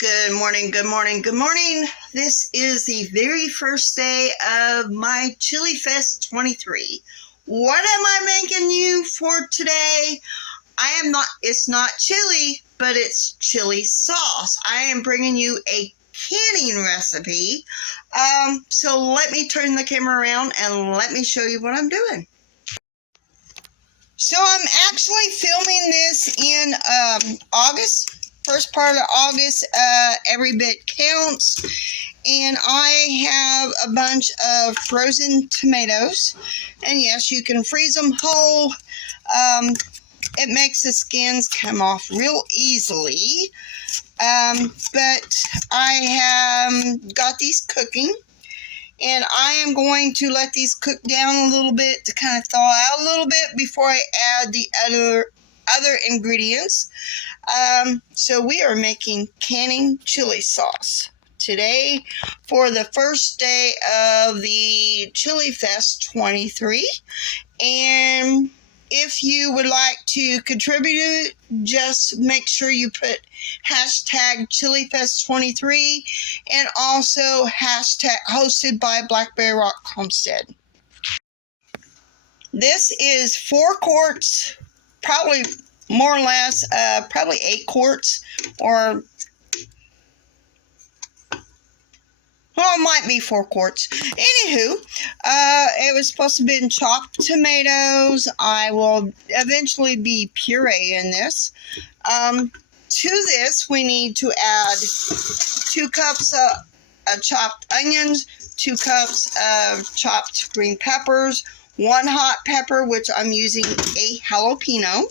Good morning, good morning, good morning. This is the very first day of my Chili Fest 23. What am I making you for today? It's not chili, but it's chili sauce. I am bringing you a canning recipe. So let me turn the camera around and let me show you what I'm doing. So I'm actually filming this in August. First part of August, every bit counts, and I have a bunch of frozen tomatoes, and yes, you can freeze them whole. It makes the skins come off real easily, but I have got these cooking, and I am going to let these cook down a little bit to kind of thaw out a little bit before I add the other ingredients. So we are making canning chili sauce today for the first day of the Chili Fest 23. And if you would like to contribute, just make sure you put hashtag ChiliFest23 and also hashtag hosted by Blackberryrock Homestead. This is 4 quarts, probably more or less, probably 8 quarts, or, well, it might be 4 quarts. Anywho, it was supposed to be chopped tomatoes. I will eventually be pureeing this. To this, we need to add 2 cups of chopped onions, 2 cups of chopped green peppers, 1 hot pepper, which I'm using a jalapeno.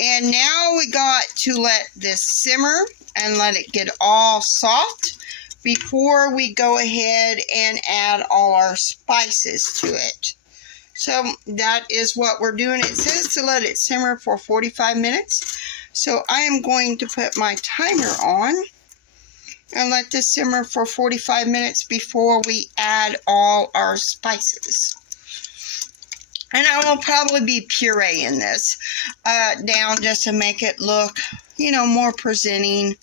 And now we got to let this simmer and let it get all soft before we go ahead and add all our spices to it. So that is what we're doing. It says to let it simmer for 45 minutes. So I am going to put my timer on and let this simmer for 45 minutes before we add all our spices. And I will probably be pureeing this down just to make it look, more presenting.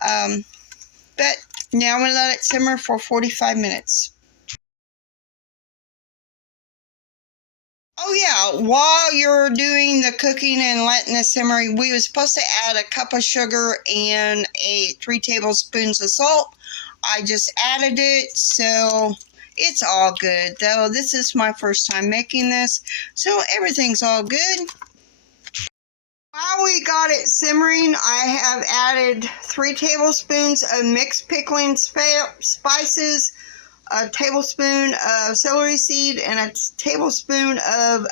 But now we let it simmer for 45 minutes. Oh yeah, while you're doing the cooking and letting it simmer, we were supposed to add a cup of sugar and 3 tablespoons of salt. I just added it, so it's all good, though. This is my first time making this, so everything's all good. While we got it simmering, I have added 3 tablespoons of mixed pickling spices, a tablespoon of celery seed, and a tablespoon of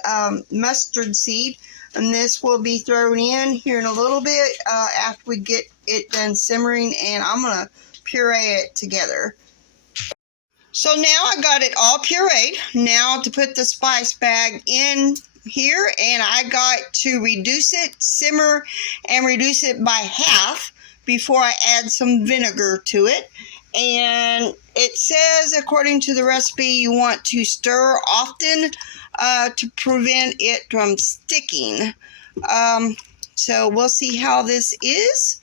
mustard seed. And this will be thrown in here in a little bit after we get it done simmering, and I'm going to puree it together. So now I got it all pureed. Now to put the spice bag in here, and I got to reduce it, simmer, and reduce it by half before I add some vinegar to it. And it says, according to the recipe, you want to stir often to prevent it from sticking. So we'll see how this is.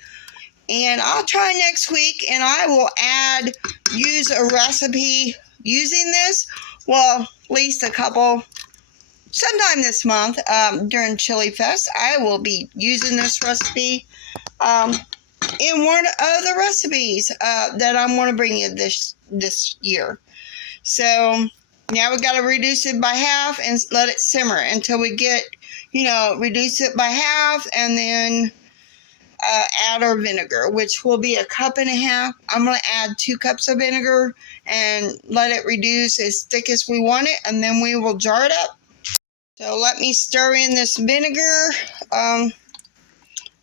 And I'll try next week, and I will use a recipe using this. Well, at least a couple, sometime this month during Chili Fest, I will be using this recipe in one of the recipes that I'm going to bring you this year. So now we got to reduce it by half and let it simmer until we get, reduce it by half, and then add our vinegar, which will be 1.5 cups. I'm going to add 2 cups of vinegar and let it reduce as thick as we want it, and then we will jar it up. So let me stir in this vinegar.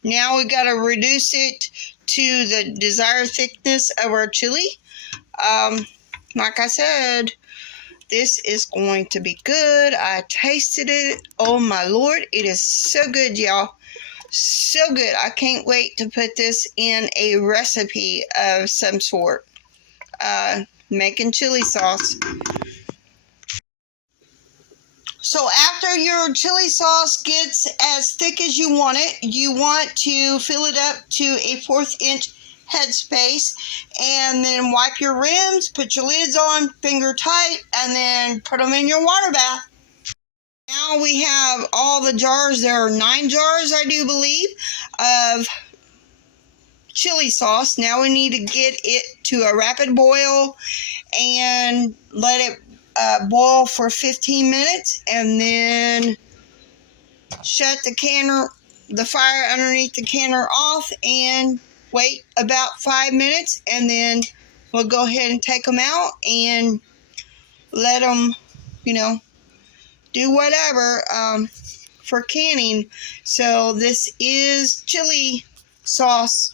Now we got to reduce it to the desired thickness of our chili. Like I said, this is going to be good. I tasted it. Oh my Lord, it is so good, y'all. So good. I can't wait to put this in a recipe of some sort. Making chili sauce. So after your chili sauce gets as thick as you want it, you want to fill it up to a 1/4 inch headspace, and then wipe your rims, put your lids on, finger tight, and then put them in your water bath. Now we have all the jars. There are 9 jars, I do believe, of chili sauce. Now we need to get it to a rapid boil and let it boil for 15 minutes, and then shut the fire underneath the canner off, and wait about 5 minutes, and then we'll go ahead and take them out and let them, do whatever for canning. So this is chili sauce